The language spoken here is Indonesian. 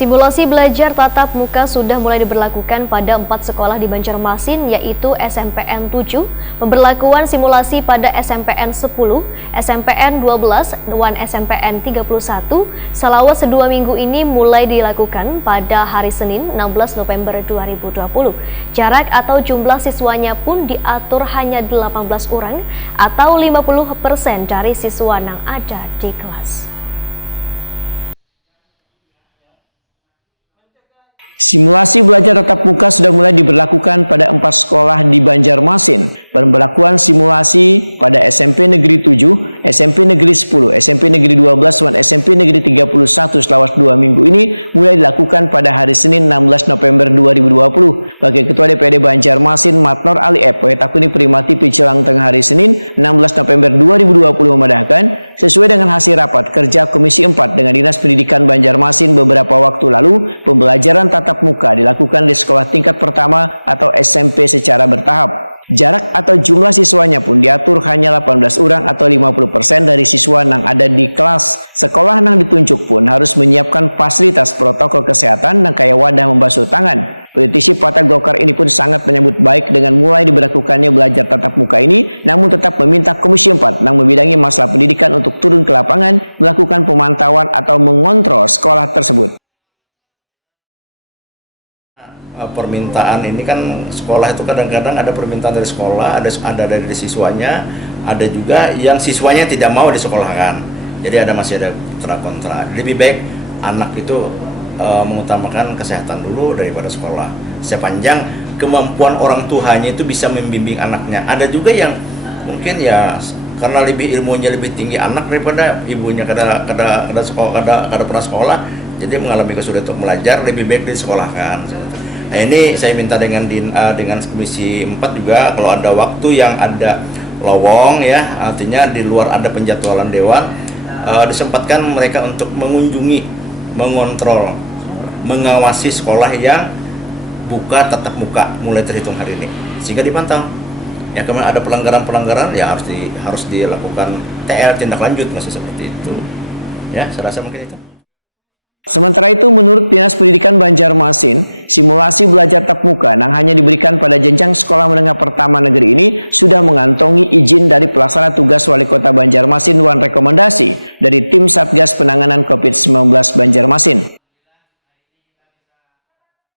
Simulasi belajar tatap muka sudah mulai diberlakukan pada 4 sekolah di Banjarmasin, yaitu SMPN 7, pemberlakuan simulasi pada SMPN 10, SMPN 12, dan SMPN 31, selama 2 minggu ini mulai dilakukan pada hari Senin 16 November 2020. Jarak atau jumlah siswanya pun diatur hanya 18 orang atau 50% dari siswa yang ada di kelas. Simulasi belajar tatap muka sudah mulai diberlakukan pada 4 sekolah di Banjarmasin. Pemberlakuan simulasi pada SMP Negeri 7, SMP Negeri 10, SMP Negeri 12, dan SMP Negeri 31 selama 2 minggu ini mulai dilakukan pada hari Senin 16 November 2020. Bagi Ketua DPRD Banjarmasin, Matnor Ali Ep, Takuni Primati Picelang tengah hari Senin 16 November 2020 memandahkan, sesuai dengan hasil rapat kerja Komisi 4 dengan Dinas Pendidikan Banjarmasin beberapa waktu lalu, pembelajaran tatap muka dilakukan di sekolah tingkat pertama atau SMP secara bertahap. Jarak atau jumlah siswanya pun diatur hanya 18 orang atau 50% dari siswa yang ada di kelas. Sekolah yang ditunjuk pun harus menyiapkan fasilitas protokol kesehatan dan kayak wadah membasuh tangan. Politisi Partai Golkar ini pun sangat menyambut baik dengan mulai diberlakukannya belajar tatap muka ini, namun tetap meminta Komisi 4 yang membidangi masalah pendidikan untuk turun ke lapangan, melakukan pemantauan atau mengontrol sekolah tersebut. Permintaan ini kan sekolah itu kadang-kadang ada permintaan dari sekolah, ada dari siswanya, ada juga yang siswanya tidak mau disekolahkan. Jadi masih ada kontra. Lebih baik anak itu mengutamakan kesehatan dulu daripada sekolah. Sepanjang kemampuan orang tuanya itu bisa membimbing anaknya. Ada juga yang mungkin ya karena ilmunya lebih tinggi anak daripada ibunya kada pernah sekolah, jadi mengalami kesulitan untuk belajar, lebih baik disekolahkan. Nah, ini saya minta dengan Komisi 4 juga, kalau ada waktu yang ada lowong ya, artinya di luar ada penjadwalan dewan, disempatkan mereka untuk mengunjungi, mengontrol, mengawasi sekolah yang buka tatap muka mulai terhitung hari ini, sehingga dipantau. Ya, kemarin ada pelanggaran-pelanggaran ya harus dilakukan TL, tindak lanjut, masih seperti itu. Ya, saya rasa mungkin itu. Sementara itu, menurut Dinas Pendidikan Banjarmasin, simulasi belajar tatap muka yang hanya diberikan pada jenjang sekolah menengah pertama negeri ini sudah mengantongi izin dari pelaksana tugas Wali Kota Banjarmasin dan rekomendasi dari Tim Satgas Penanganan COVID-19 Banjarmasin.